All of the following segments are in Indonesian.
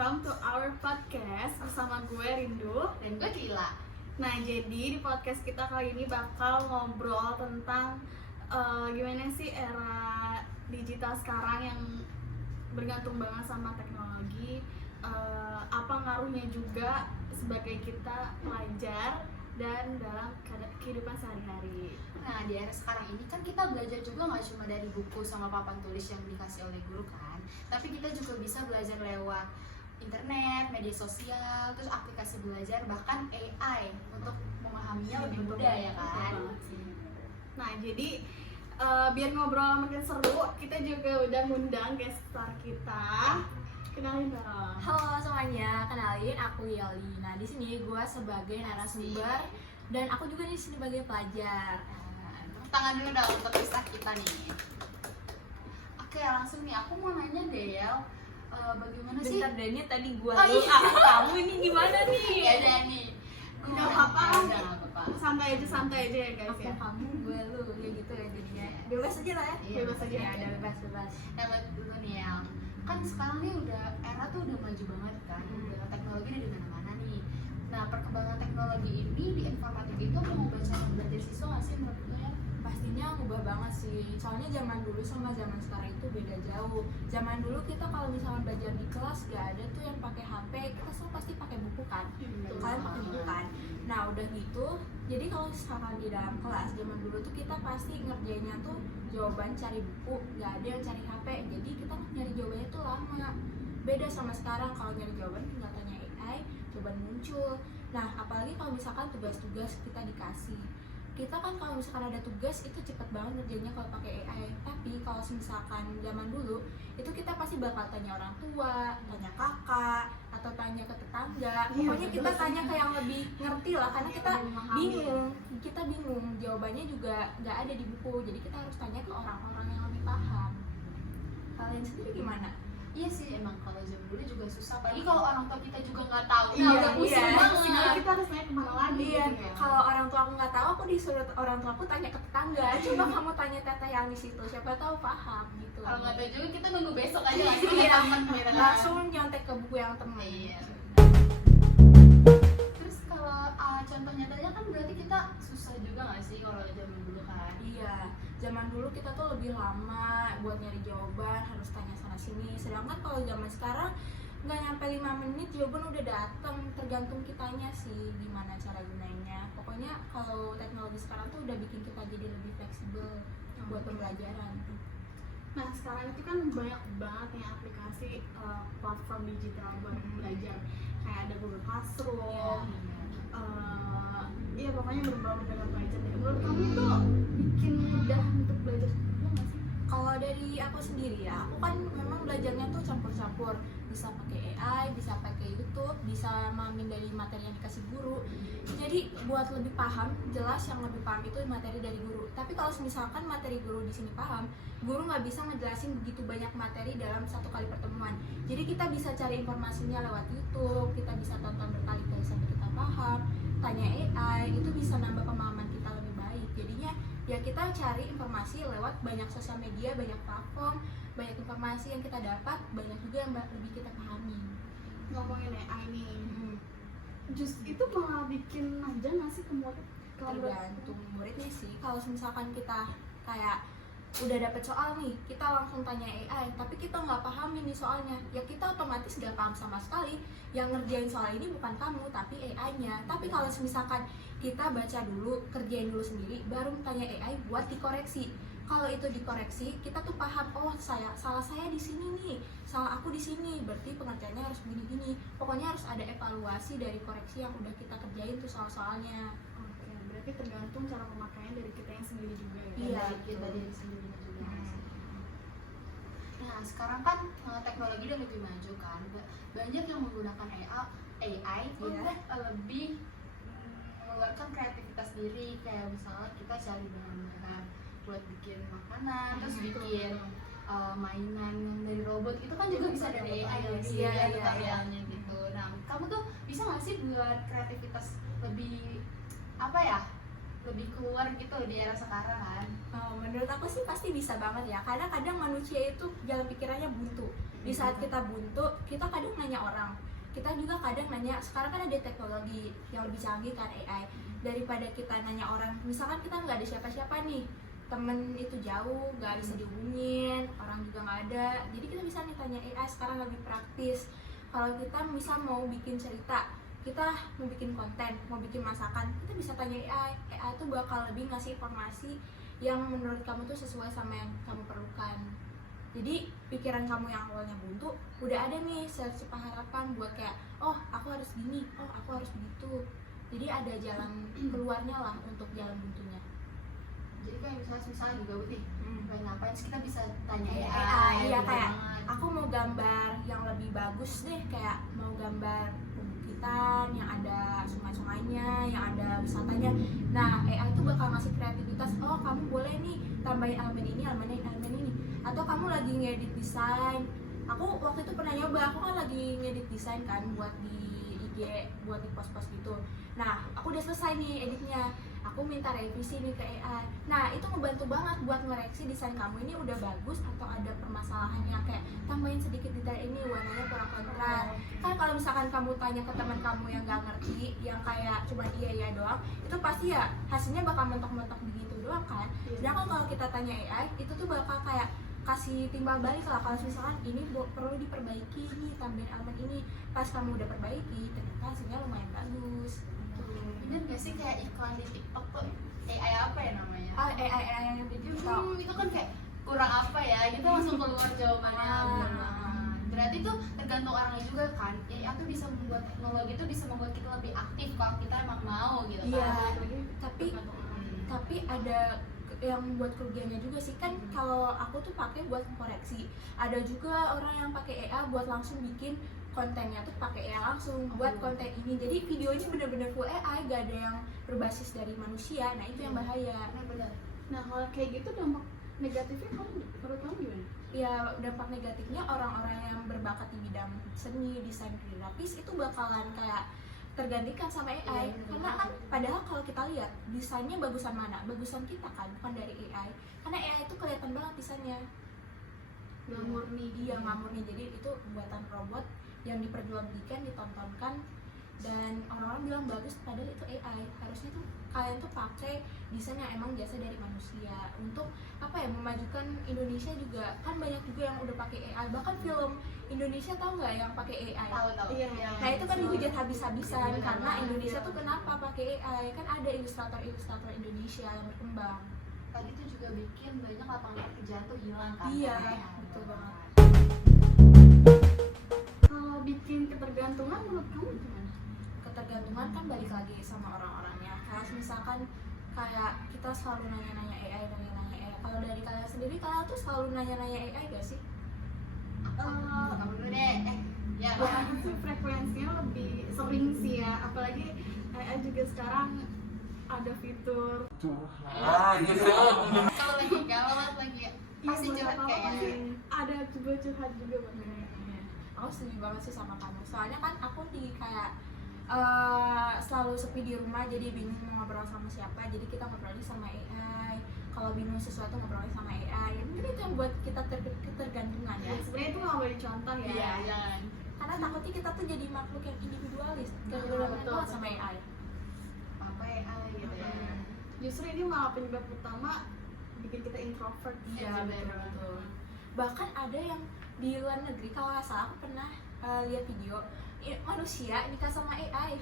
welcome to our podcast bersama gue Rindu Dan gue Lila. Nah, jadi di podcast kita kali ini bakal ngobrol tentang gimana sih era digital sekarang yang bergantung banget sama teknologi, apa ngaruhnya juga sebagai kita pelajar dan dalam kehidupan sehari-hari. Nah, di era sekarang ini kan kita belajar juga nggak cuma dari buku sama papan tulis yang dikasih oleh guru kan, tapi kita juga bisa belajar lewat internet, media sosial, terus aplikasi belajar, bahkan AI untuk memahaminya lebih mudah ya kan. Nah, jadi biar ngobrol makin seru, kita juga udah ngundang guest star kita. Kenalin dong. Halo semuanya, kenalin aku Yali. Nah, di sini gue sebagai narasumber dan aku juga di sini sebagai pelajar. Tepuk tangan dulu dong untuk kisah kita nih. Oke, langsung nih aku mau nanya deh Yel, bagaimana sih? Bentar deh, ini tadi gue Oh, dulu. iya. Kamu ini gimana nih? Ya udah nih. Nggak apa-apa. Nggak apa-apa. Santai aja ya guys Aku ya. kamu, gue lu, ya gitu ya jadinya. Bebas aja lah ya. Iya, Bebas aja. Ya, ada bebas. Yang dulu nih Yel, kan sekarang nih udah era tuh udah maju banget kan, udah teknologi udah di mana-mana nih. Nah, perkembangan teknologi ini di informatik itu mengubah cara belajar siswa nggak sih menurut lo ya? Pastinya ngubah banget sih. Soalnya zaman dulu sama zaman sekarang itu beda jauh. Zaman dulu kita kalau misalnya belajar di kelas gak ada tuh yang pakai HP, kita semua pasti pakai buku kan. Kalian pakai buku kan. Nah, udah gitu, jadi kalau misalkan di dalam kelas zaman dulu tuh kita pasti ngerjainnya tuh jawaban cari buku, gak ada yang cari HP. Jadi kita nyari jawabannya tuh lama. Beda sama sekarang, kalau nyari jawaban tinggal tanya AI, jawaban muncul. Nah, apalagi kalau misalkan tugas-tugas kita dikasih, kita kan kalau misalkan ada tugas itu cepet banget ngerjainnya kalau pakai AI. Tapi kalau misalkan zaman dulu itu kita pasti bakal tanya orang tua, tanya kakak, atau tanya ke tetangga. Pokoknya kita tanya ke yang lebih ngerti lah, karena kita bingung jawabannya juga nggak ada di buku. Jadi kita harus tanya ke orang-orang yang lebih paham. Kalian sendiri gimana? Iya sih, emang kalau zaman dulu juga susah. Apalagi kalau orang tua kita juga nggak tahu. Iya, Nah, udah pusing iya. banget. Kita harus nanya kemana lagi Iya, gitu ya. kalau orang tua aku nggak tahu, aku disuruh orang tua aku tanya ke tetangga. Coba kamu tanya teteh yang di situ, siapa tahu paham gitu. Kalau nggak tahu juga kita nunggu besok aja langsung Iya, ke temen gitu kan. langsung nyontek ke buku yang temen. Iya. Terus kalau contoh nyatanya kan berarti kita susah juga nggak sih kalau zaman dulu kan? Iya, zaman dulu kita tuh lebih lama buat nyari jawaban, harus tanya sana sini. Sedangkan kalau zaman sekarang nggak nyampe 5 menit jawaban udah datang. Tergantung kitanya sih gimana cara gunainnya. Pokoknya kalau teknologi sekarang tuh udah bikin kita jadi lebih fleksibel buat pembelajaran. Nah, sekarang itu kan banyak banget nih aplikasi platform digital buat belajar. Kayak ada Google Classroom. Iya, pokoknya bener-bener dengan belajar deh. Menurut kamu itu bikin mudah untuk belajar juga nggak sih? Kalau dari aku sendiri ya, aku kan memang belajarnya tuh campur-campur. Bisa pakai AI, bisa pakai YouTube, bisa mamin dari materi yang dikasih guru. Jadi buat lebih paham, jelas yang lebih paham itu materi dari guru. Tapi kalau misalkan materi guru di sini paham, guru nggak bisa ngejelasin begitu banyak materi dalam satu kali pertemuan. Jadi kita bisa cari informasinya lewat YouTube, kita bisa tonton berkali-kali sampai kita paham. Tanya AI, itu bisa nambah pemahaman kita lebih baik. Jadinya ya kita cari informasi lewat banyak sosial media, banyak platform, banyak informasi yang kita dapat, banyak juga yang lebih kita pahami. Ngomongin AI nih, just itu malah bikin aja nggak sih ke murid? Tergantung muridnya sih. Kalau misalkan kita kayak udah dapet soal nih, kita langsung tanya AI, tapi kita nggak pahamin nih soalnya, ya kita otomatis nggak paham sama sekali. Yang ngerjain soal ini bukan kamu, tapi AI-nya. Tapi kalau misalkan kita baca dulu, kerjain dulu sendiri, baru tanya AI buat dikoreksi. Kalau itu dikoreksi, kita tuh paham, oh salah saya di sini nih, salah aku di sini, berarti pengerjaannya harus begini-gini. Pokoknya harus ada evaluasi dari koreksi yang udah kita kerjain tuh soal-soalnya. Oke, berarti tergantung cara pemakaian dari kita yang sendiri juga ya. Iya, Dari kita betul. diri sendiri juga. Nah, sekarang kan teknologi udah lebih maju kan. Banyak yang menggunakan AI untuk lebih mengeluarkan kreativitas diri, kayak misalnya kita cari bahan-bahan buat bikin makanan, terus bikin mainan dari robot itu kan juga bisa dari AI ya sih, Iya, ada iya, tutorialnya gitu. Nah, kamu tuh bisa nggak sih buat kreativitas lebih apa ya, lebih keluar gitu di era sekarang kan? Menurut aku sih pasti bisa banget ya, karena kadang manusia itu jalan pikirannya buntu. Di saat kita buntu, kita kadang nanya orang, kita juga kadang nanya, sekarang kan ada teknologi yang lebih canggih kan, AI. Daripada kita nanya orang, misalkan kita nggak ada siapa-siapa nih, temen itu jauh, nggak bisa dihubungin, orang juga nggak ada, jadi kita bisa nih tanya AI. Sekarang lebih praktis. Kalau kita misal mau bikin cerita, kita mau bikin konten, mau bikin masakan, kita bisa tanya AI. AI tuh bakal lebih ngasih informasi yang menurut kamu tuh sesuai sama yang kamu perlukan. Jadi pikiran kamu yang awalnya buntu, udah ada nih secipta harapan buat kayak, oh aku harus gini, oh aku harus begitu. Jadi ada jalan keluarnya lah untuk jalan buntunya. Jadi kayak misalnya juga nih, pengen ngapain sih kita bisa tanya Kayak AI. AI, iya, bener kayak banget. aku mau gambar yang lebih bagus deh, kayak mau gambar perbukitan yang ada sungai-sungainya, yang ada wisatanya. Nah, AI itu bakal ngasih kreativitas. Oh, kamu boleh nih tambahin elemen ini, elemen ini, elemen ini. Atau kamu lagi ngedit desain. Aku waktu itu pernah nyoba, aku kan lagi ngedit desain kan buat di IG, buat di post-post gitu. Nah, aku udah selesai nih editnya. Aku minta revisi nih ke AI. Nah, itu ngebantu banget buat ngoreksi desain kamu ini udah bagus atau ada permasalahan yang kayak tambahin sedikit detail ini, warnanya kurang kontras. Kan kalau misalkan kamu tanya ke teman kamu yang gak ngerti, yang kayak cuma iya doang, itu pasti ya hasilnya bakal mentok-mentok begitu doang kan. Sedangkan kalau kita tanya AI, itu tuh bakal kayak kasih timbal balik lah. Kalau misalkan ini perlu diperbaiki nih, tambahin elemen ini, pas kamu udah perbaiki, ternyata hasilnya lumayan bagus. Bener gak sih kayak iklan di TikTok tuh AI apa ya namanya? AI yang di TikTok. Itu kan kayak kurang apa ya, kita langsung keluar jawabannya. Bener banget. Berarti tuh tergantung orangnya juga kan. AI tuh bisa membuat teknologi itu bisa membuat kita lebih aktif kalau kita emang mau gitu kan. Iya, tapi ada yang buat kerugiannya juga sih kan. Kalau aku tuh pakai buat koreksi, ada juga orang yang pakai AI buat langsung bikin kontennya tuh pakai AI langsung buat konten ini. Jadi videonya bener-bener full AI, gak ada yang berbasis dari manusia. Nah itu yang bahaya. Bener-bener. Nah kalau kayak gitu dampak negatifnya menurut kamu gimana? Ya dampak negatifnya orang-orang yang berbakat di bidang seni, desain grafis itu bakalan kayak tergantikan sama AI. Karena kan padahal kalau kita lihat desainnya bagusan mana? Bagusan kita kan, bukan dari AI. Karena AI itu kelihatan banget desainnya. Nggak murni. Dia nggak murni, jadi itu buatan robot yang diperjualbelikan, ditontonkan, dan orang-orang bilang bagus, padahal itu AI. Harusnya tuh kalian tuh pakai desain yang emang jasa dari manusia untuk apa ya, memajukan Indonesia juga. Kan banyak juga yang udah pakai AI, bahkan film Indonesia tahu nggak yang pakai AI? Tahu. Iya. Nah itu kan dihujat habis-habisan karena Indonesia tuh kenapa pakai AI? Kan ada ilustrator Indonesia yang berkembang. Tadi tuh juga bikin banyak lapangan pekerjaan tuh hilang kan. Iya, karena AI. betul banget. Kalau bikin ketergantungan menurut kamu gimana? Ketergantungan kan balik lagi sama orang-orangnya. Kayak misalkan kayak kita selalu nanya-nanya AI. Kalau dari kalian sendiri, kalian tuh selalu nanya-nanya AI gak sih? Kamu dulu deh. Ya. Ya itu frekuensinya lebih sering sih ya, apalagi AI juga sekarang ada fitur Kalau lagi pasti curhat kayaknya. ada juga curhat juga bang. Aku setuju banget sih sama kamu. Soalnya kan aku di kayak selalu sepi di rumah, jadi bingung mau ngobrol sama siapa. Jadi kita ngobrolnya sama AI. Kalau bingung sesuatu ngobrolnya sama AI. Mungkin itu yang buat kita ketergantungan ya. Sebenarnya itu nggak boleh dicontoh ya. Iya, jangan. Karena takutnya kita tuh jadi makhluk yang individualis, betul. banget sama AI. Apa AI gitu ya. Justru ini malah penyebab utama bikin kita introvert. Iya, betul. Bahkan ada yang di luar negeri, kalau nggak salah aku pernah lihat video manusia nikah sama AI.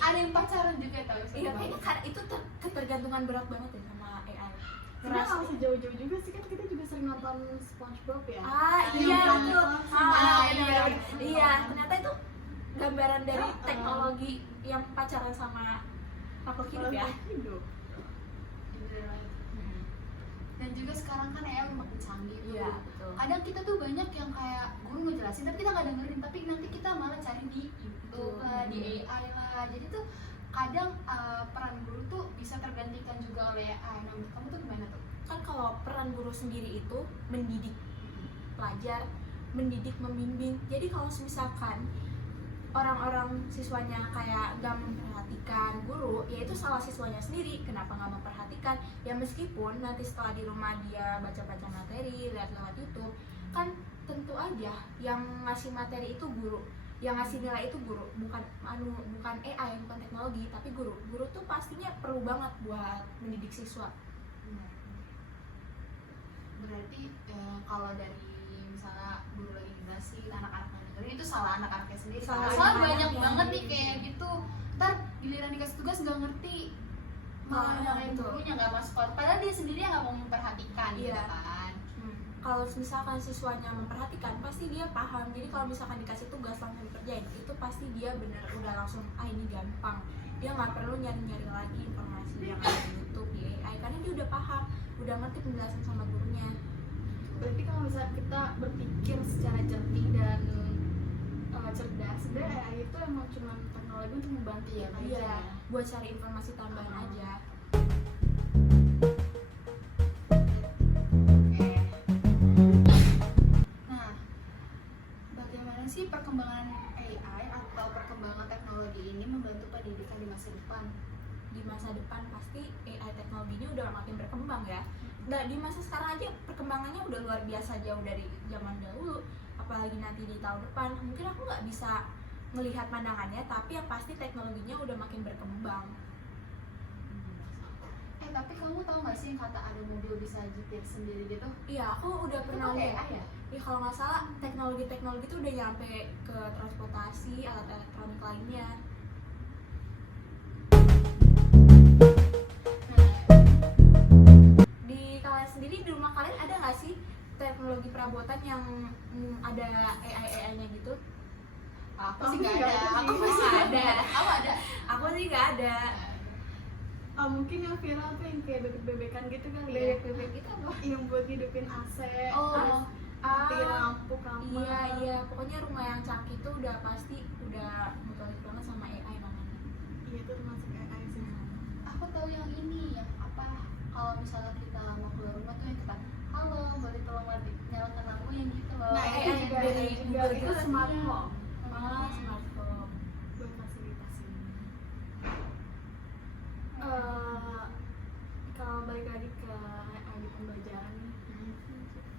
Ada yang pacaran juga tahu sih. Iya, kayaknya kan itu ketergantungan berat banget ya sama AI. Sebenarnya kalau sejauh-jauh juga sih kan kita juga sering nonton SpongeBob ya. Iya betul. iya. Iya, ternyata itu gambaran dari teknologi yang pacaran sama makhluk hidup ya. Hidup. Dan juga sekarang kan AI makin canggih tuh. Iya, betul. Kadang kita tuh banyak yang kayak guru ngejelasin tapi kita nggak dengerin, tapi nanti kita malah cari di YouTube lah, di AI lah. Jadi tuh kadang peran guru tuh bisa tergantikan juga oleh AI. Nah, menurut kamu tuh gimana tuh? Kan kalau peran guru sendiri itu mendidik pelajar, mendidik, membimbing. Jadi kalau misalkan orang-orang siswanya kayak nggak memperhatikan guru, ya itu salah siswanya sendiri. Kenapa nggak memperhatikan? Ya meskipun nanti setelah di rumah dia baca-baca materi, lihat lewat YouTube, kan tentu aja yang ngasih materi itu guru, yang ngasih nilai itu guru, bukan AI, bukan teknologi, tapi guru. Guru tuh pastinya perlu banget buat mendidik siswa. Benar. Berarti kalau dari misalnya guru lagi ngejelasin, anak-anak dengerin itu salah anak-anaknya sendiri. Salah Soalnya anak-anaknya banyak banget nih sendiri. kayak gitu. Ntar giliran dikasih tugas nggak ngerti, malah nyalain betul. gurunya nggak masuk. Padahal dia sendiri yang nggak mau memperhatikan, gitu Iya. kan? Kalau misalkan siswanya memperhatikan, pasti dia paham. Jadi kalau misalkan dikasih tugas langsung dikerjain, itu pasti dia bener udah langsung, ini gampang. Dia nggak perlu nyari-nyari lagi informasi yang ada di YouTube, di AI, karena dia udah paham, udah ngerti penjelasan sama gurunya. Berarti kalau misalnya kita berpikir secara jernih dan cerdas, sebenarnya AI itu emang cuma teknologi untuk membantu Iya, kita Iya, aja. buat cari informasi tambahan aja. Nah, bagaimana sih perkembangan AI atau perkembangan teknologi ini membantu pendidikan di masa depan? Di masa depan pasti AI teknologinya udah makin berkembang ya. Nah, di masa sekarang aja perkembangannya udah luar biasa jauh dari zaman dahulu. Apalagi nanti di tahun depan, mungkin aku nggak bisa melihat pandangannya, tapi yang pasti teknologinya udah makin berkembang. Tapi kamu tahu nggak sih yang kata ada mobil bisa nyetir sendiri gitu? Iya, aku udah Itu pernah pakai lihat. AI ya? Ya kalau nggak salah teknologi itu udah nyampe ke transportasi, alat elektronik lainnya. Di kalian sendiri, di rumah kalian ada nggak sih teknologi perabotan yang ada AI-nya gitu? Aku Aku sih nggak sih ada. nggak ada Aku sih. masih ada. Aku ada. Aku sih nggak ada. Mungkin yang viral tuh yang kayak bebek-bebekan gitu kali ya. Bebek-bebek itu apa? Yang buat hidupin AC, Oh. matiin lampu kamar. Iya, pokoknya rumah yang canggih tuh udah pasti udah mutualis banget sama AI namanya. Iya, itu termasuk AI sih. Aku tahu yang ini yang apa? Kalau misalnya kita mau keluar rumah tuh yang kita, halo, boleh tolong nyalakan lampu yang gitu loh. Nah, AI itu juga dari juga Google itu gitu. smart home Smart home. buat fasilitas ini. Kalau balik lagi ke AI di pembelajaran nih,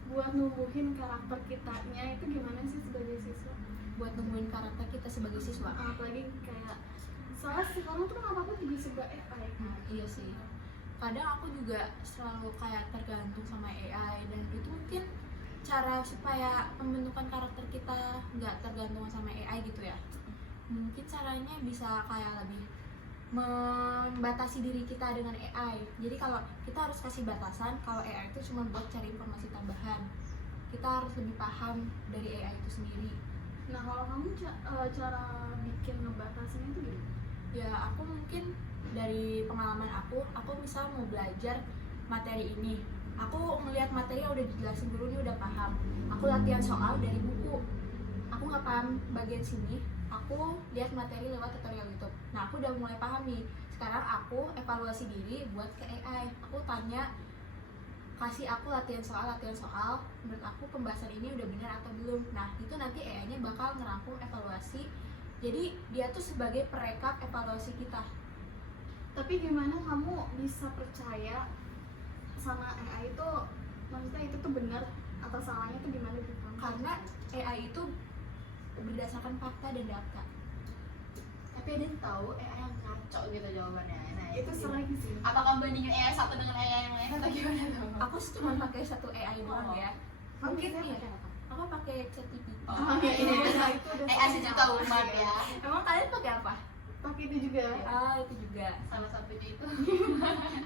buat numbuhin karakter kitanya itu gimana sih sebagai siswa? Buat nemuin karakter kita sebagai siswa. Apalagi kayak soalnya sekarang tuh kan apa-apa juga serba AI. Iya sih. Kadang aku juga selalu kayak tergantung sama AI, dan itu mungkin cara supaya pembentukan karakter kita nggak tergantung sama AI gitu ya. Mungkin caranya bisa kayak lebih membatasi diri kita dengan AI. Jadi kalau kita harus kasih batasan, kalau AI itu cuma buat cari informasi tambahan, kita harus lebih paham dari AI itu sendiri. Nah, kalau kamu cara bikin ngebatasinnya itu gimana? Ya aku mungkin dari pengalaman aku misal mau belajar materi ini, aku ngelihat materi yang udah dijelasin guru ini udah paham, aku latihan soal dari buku. Aku nggak paham bagian sini, aku lihat materi lewat tutorial YouTube. Nah, aku udah mulai paham nih. Sekarang aku evaluasi diri buat ke AI. Aku tanya, kasih aku latihan soal, menurut aku pembahasan ini udah benar atau belum. Nah, itu nanti AI-nya bakal ngerangkum evaluasi. Jadi dia tuh sebagai perekap evaluasi kita. Tapi gimana kamu bisa percaya sama AI itu, maksudnya itu tuh benar atau salahnya tuh gimana gitu? Karena AI itu berdasarkan fakta dan data. Tapi ada yang tahu AI yang ngaco gitu jawabannya. Nah, itu sering sih. Apakah bandingin AI satu dengan AI yang lain atau gimana tuh? Aku sih cuma pakai satu AI doang ya. Mungkin Kamu nih, pakai apa? aku pakai ChatGPT. Oh, Iya, iya. iya, itu udah AI sejuta umat ya. Emang kalian pakai apa? Pakai itu juga. Itu juga. Salah satunya itu.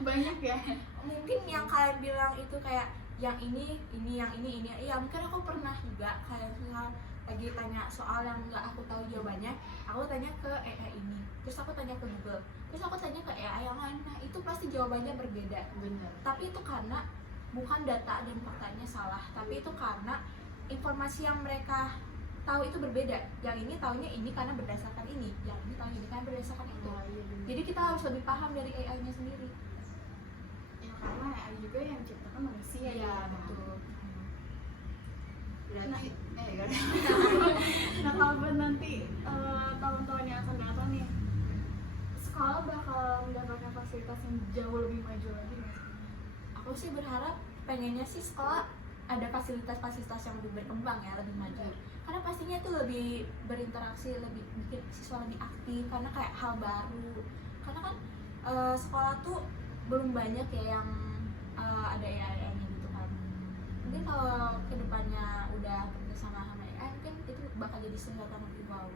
Banyak ya. Mungkin yang kalian bilang itu kayak yang ini. Iya, mungkin aku pernah juga kayak misal lagi tanya soal yang nggak aku tahu jawabannya, aku tanya ke AI ini, terus aku tanya ke Google, terus aku tanya ke AI yang lain. Nah, itu pasti jawabannya berbeda. Bener. Tapi itu karena bukan data dan faktanya salah, tapi itu karena informasi yang mereka tahu itu berbeda. Yang ini taunya ini karena berdasarkan ini, yang ini taunya ini karena berdasarkan itu. Jadi kita harus lebih paham dari AI-nya sendiri. Ya karena AI juga yang menciptakan manusia Iya, ya. betul. Berarti Nah, kalau buat nanti tahun-tahun yang akan datang nih, sekolah bakal mendapatkan fasilitas yang jauh lebih maju lagi nggak sih? Aku sih berharap pengennya sih sekolah ada fasilitas-fasilitas yang lebih berkembang ya, lebih maju. Karena pastinya itu lebih berinteraksi, lebih bikin siswa lebih aktif karena kayak hal baru. Karena kan sekolah tuh belum banyak ya yang ada AI-nya gitu kan. Mungkin kalau kedepannya udah kerjasama sama AI mungkin itu bakal jadi sesuatu yang lebih wow.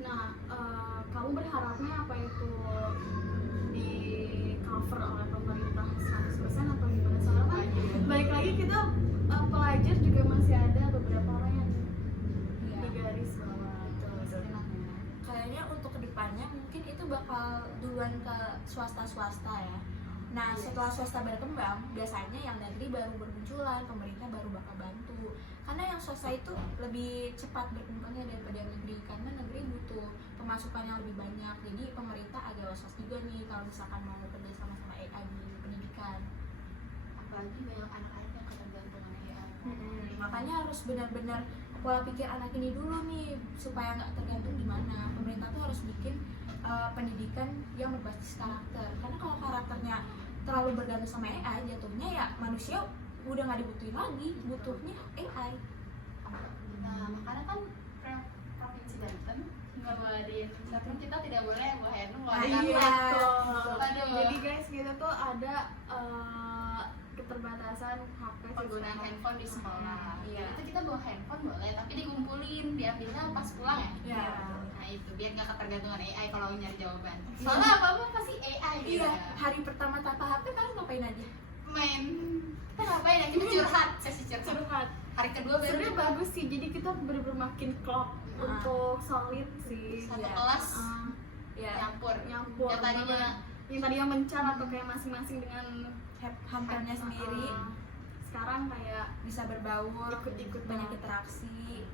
Nah, kamu berharapnya apa itu di cover oleh pemerintah 100% atau gimana? Soalnya kan balik lagi kita pelajar juga masih ada beberapa orang yang Iya. di garis bawah kemiskinannya. Kayaknya untuk kedepannya mungkin itu bakal duluan ke swasta ya. Nah setelah swasta berkembang, biasanya yang negeri baru bermunculan, pemerintah baru bakal bantu. Karena yang swasta itu lebih cepat berkembangnya daripada yang negeri, karena negeri butuh pemasukan yang lebih banyak. Jadi pemerintah agak was-was juga nih kalau misalkan mau kerja sama AI di pendidikan. Apalagi banyak anak-anak yang ketergantungan AI. Makanya harus benar-benar pola pikir anak ini dulu nih supaya nggak tergantung di mana. Pemerintah tuh harus bikin pendidikan yang berbasis karakter. Karena kalau karakternya terlalu bergantung sama AI, jatuhnya ya manusia udah nggak dibutuhin lagi, butuhnya AI. Nah, makanya kan Provinsi Banten ngeluarin peraturan kita tidak boleh bawa handphone luar Iya, kamar. Aduh. jadi guys kita tuh ada keterbatasan HP Penggunaan handphone di sekolah. Iya. Itu kita bawa handphone boleh, tapi dikumpulin, diambilnya pas pulang ya. Iya. Nah itu biar nggak ketergantungan AI kalau nyari jawaban. Soalnya apa-apa pasti AI gitu. Iya, hari pertama tanpa HP kalian ngapain aja? Main. Kita ngapain ya? Kita curhat, sesi curhat. curhat. Hari kedua baru Sebenarnya bagus sih, jadi kita bener-bener makin klop untuk solid sih. satu Iya. kelas Ya, nyampur. Nyampur Yang tadinya yang tadinya mencar atau kayak masing-masing dengan hampernya sendiri sekarang kayak bisa berbaur, Ikut-ikut banyak banget. interaksi.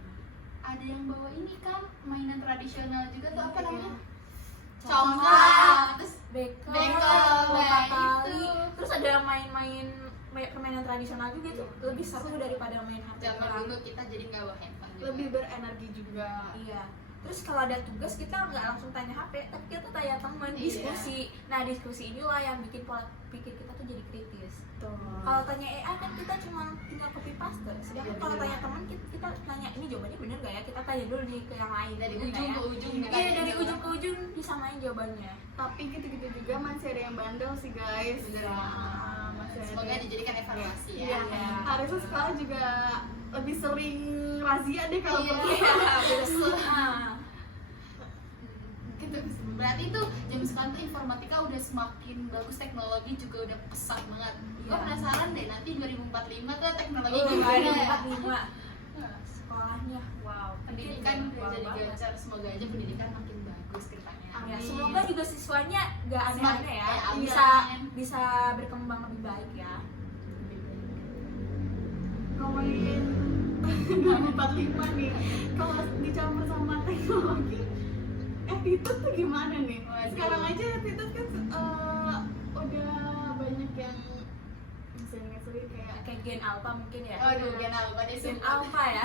ada yang bawa ini kan mainan tradisional juga tuh apa Iya. namanya? Congklak. Congklak. Terus Bekel, Bekel, nah, kali. itu. Terus ada main-main permainan tradisional juga itu lebih seru daripada main HP. zaman doang. dulu kita jadi nggak bawa handphone juga. lebih berenergi juga. Iya. Terus kalau ada tugas kita nggak langsung tanya HP, tapi kita tanya teman, Iya. diskusi. Nah diskusi inilah yang bikin pola pikir kita tuh jadi kritis. Tuh. Kalau tanya AI kan kita cuma tinggal copy paste. Sedangkan Iya, kalau bener. tanya teman kita tanya ini jawabannya bener nggak ya? Kita tanya dulu nih ke yang lain. Dari bener ujung nggak ke ya? ujung Iya ditanya dari gitu. ujung ke ujung disamain jawabannya. Tapi gitu-gitu juga masih ada yang bandel sih guys. Bener. Masih ada. Semoga dijadikan evaluasi ya. Iya. Iya. Harusnya sekolah juga lebih sering razia deh kalau Iya. perlu. Nah, Gitu. Berarti itu jam sekarang tuh informatika udah semakin bagus, teknologi juga udah pesat banget. Gue Iya. penasaran deh nanti 2045 tuh teknologi oh, gimana. 2045 sekolahnya, wow. Pendidikan Mungkin udah jadi banget. gacor, semoga aja pendidikan makin bagus ke depannya. Ya, Amin. semoga juga siswanya gak aneh-aneh ya, Ya, amin. bisa berkembang lebih baik ya. Ngomongin 2045 nih, kalau dicampur sama teknologi, attitude tuh gimana nih? Waduh. Sekarang aja attitude kan udah banyak yang bisa ngeselin kayak Kayak Gen Alpha mungkin ya. Aduh, Gen Alpha deh Gen semua. Alpha ya.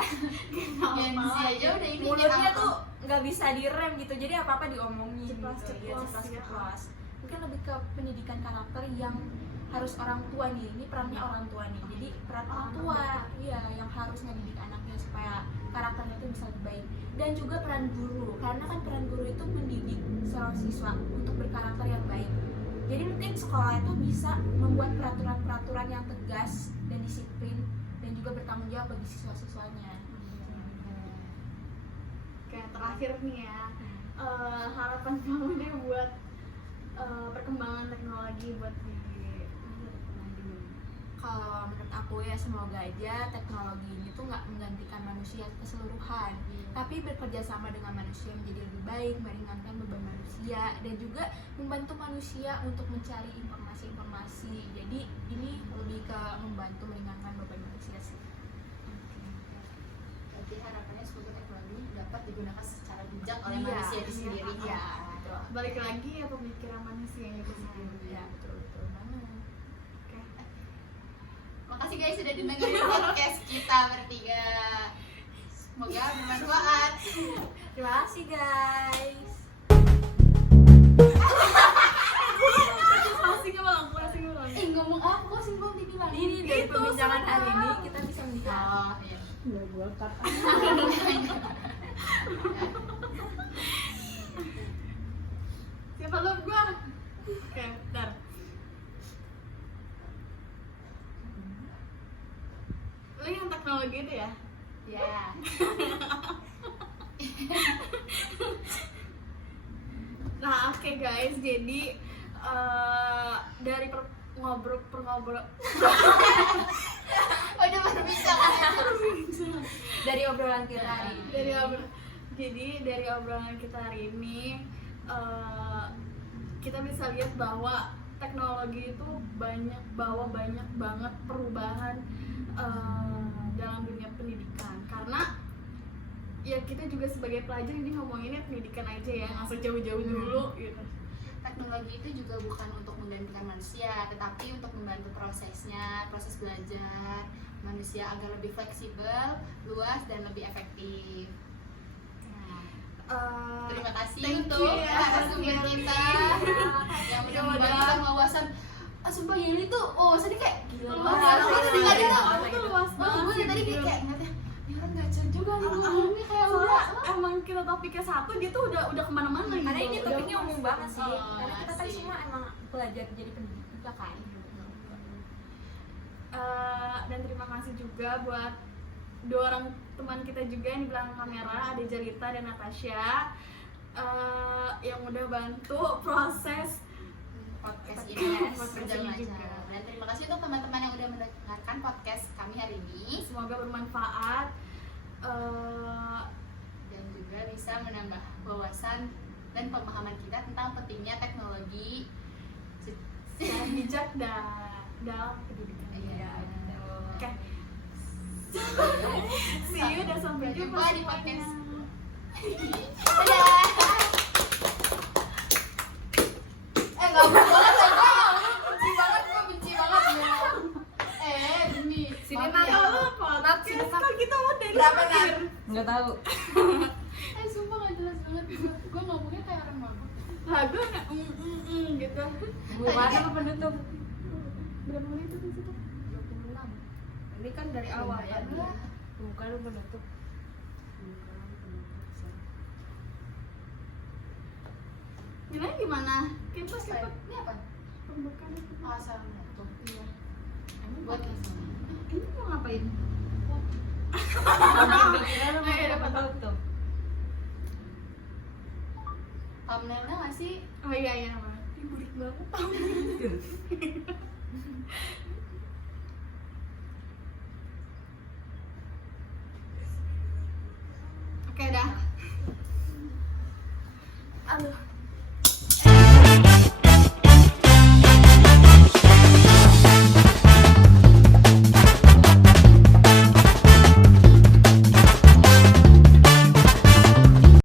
Gen Z aja udah ini Gen Mulutnya Alpha. tuh nggak bisa direm gitu, jadi apa apa diomongin Ceplas, gitu. Iya, ceplos, ya. ceplos. Mungkin lebih ke pendidikan karakter yang harus orang tua nih, ini perannya orang tua nih. Jadi peran orang tua, iya, yang harus ngedidik anaknya supaya karakternya itu bisa lebih baik. Dan juga peran guru, karena kan peran guru itu mendidik seorang siswa untuk berkarakter yang baik. Jadi mungkin sekolah itu bisa membuat peraturan-peraturan yang tegas dan disiplin dan juga bertanggung jawab bagi siswa-siswanya. kayak terakhir nih ya, harapan kamu deh buat perkembangan teknologi buat di Kalau menurut aku ya semoga aja teknologi ini tuh nggak menggantikan manusia keseluruhan, tapi bekerja sama dengan manusia menjadi lebih baik, meringankan beban manusia dan juga membantu manusia untuk mencari informasi-informasi. Jadi ini lebih ke membantu meringankan beban manusia sih. Berarti harapannya semoga teknologi dapat digunakan secara bijak oleh Iya, manusia itu sendiri. iya, betul. balik lagi ya pemikiran manusia itu sendiri. Ya betul banget. Oke. Makasih guys sudah dengerin podcast kita bertiga. Semoga bermanfaat. Terima kasih guys. Closing ulang. Ngomong apa sih belum dibilang? ini dari Itu perbincangan hari ini sedap. kita bisa melihat Oh iya. Nggak gua kata. Siapa lu gua? Oke, bentar. Lu yang teknologi itu ya? Ya. Nah, oke guys, jadi dari ngobrol Udah perbincangan. dari obrolan kita hari ini. dari obrolan kita hari ini kita bisa lihat bahwa teknologi itu bawa banyak banget perubahan dalam dunia pendidikan, karena ya kita juga sebagai pelajar ini ngomonginnya pendidikan aja ya, nggak usah jauh-jauh dulu gitu. Teknologi itu juga bukan untuk menggantikan manusia, tetapi untuk membantu prosesnya, proses belajar manusia agar lebih fleksibel, luas, dan lebih efektif. Nah, terima kasih Thank untuk you ya, narasumber Yeli. kita yang udah Udah. membagikan wawasan. Sumpah Yeli tuh, wawasannya kayak gila Luas banget. Aku banget. tadi tadi tuh, Kamu tuh luas banget. gue tadi kayak ngeliatnya, ya kan ngajar juga nih ngomongnya kayak udah. Soalnya emang kita topiknya satu, dia tuh udah kemana-mana gitu. karena ini topiknya Udah umum banget sih Oh, karena kita kan asik. semua emang belajar jadi pendidik juga kan. Dan terima kasih juga buat dua orang teman kita juga yang di belakang kamera, ada Jarita dan Natasha, yang udah bantu proses Podcast Podcast ini podcast berjalan ini juga. lancar. Dan terima kasih untuk teman-teman yang udah mendengarkan podcast kami hari ini semoga bermanfaat, dan juga bisa menambah wawasan dan pemahaman kita tentang pentingnya teknologi. dan bijak dalam pendidikan. Iya. Oke. See you dan sampai Sampai jumpa jumpa di semuanya. podcast. Dadah. Nggak boleh lah, benci banget, gue benci banget. Demi. Sini, Maaf Nat. ya. Kalau podcast kan kita mau dari Berapa, terakhir. Nggak tahu. Sumpah nggak jelas banget. Gue ngomongnya kayak orang mabuk. Lah gue nggak gitu. Gimana apa penutup? Berapa menit itu situ? 26 ini kan dari awal kan Bukan lu penutup. Gimana? Kita cepet Ini apa? pembukaan. Asal tuh. Iya. Buat Ini mau ngapain? Kira lu Ayo, dapat. penutup. thumbnailnya nggak sih? Oh iya iya. Ini burik banget. Oke dah. Aduh.